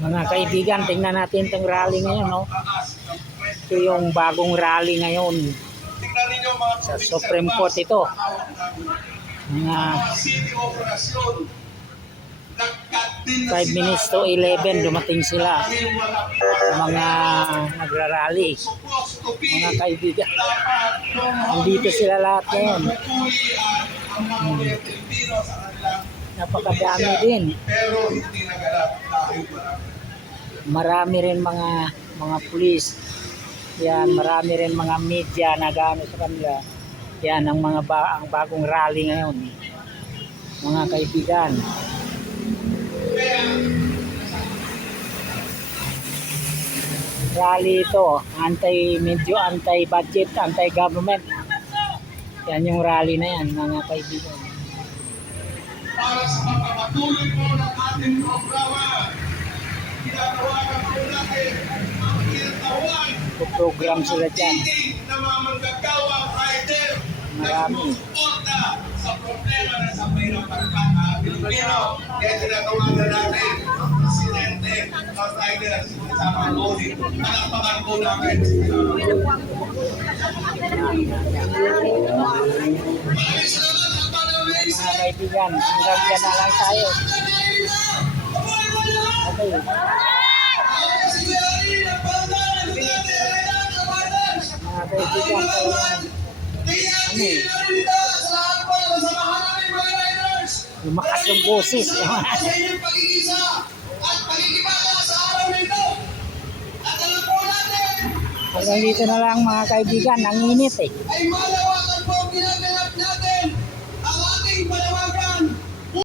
Mga kaibigan, tingnan natin itong rally ngayon, no? Ito yung bagong rally ngayon sa Supreme Court ito. Mga 5 minutes to 11 dumating sila sa mga nagrarally. Mga kaibigan, andito sila lahat ngayon. Napakadami din. Marami rin mga pulis. Yan, marami rin mga media na gano sa kanila. Yan ang mga ang bagong rally ngayon. Mga kaibigan. Rally ito, medyo anti-budget, anti-government. Yan yung rally na yan, mga kaibigan. Para sa pagpapatuloy po ng ating programa, ginagawa po natin ang kinatawan program sila dyan. na mga manggagawang rider na Marami. sumusuporta sa problema na sa mahirapang Pilipino. Kaya ginagawa na natin ang presidente ng riders sa Panguli. Palakpakan po namin. Maraming salamat sa panawin. Mga kaibigan, hanggang dyan na lang tayo. Okay. Mga kaibigan, lumakas yung boses. Hanggang dito na lang mga kaibigan, ang init eh. Ay malawakan po ang ginaganap natin.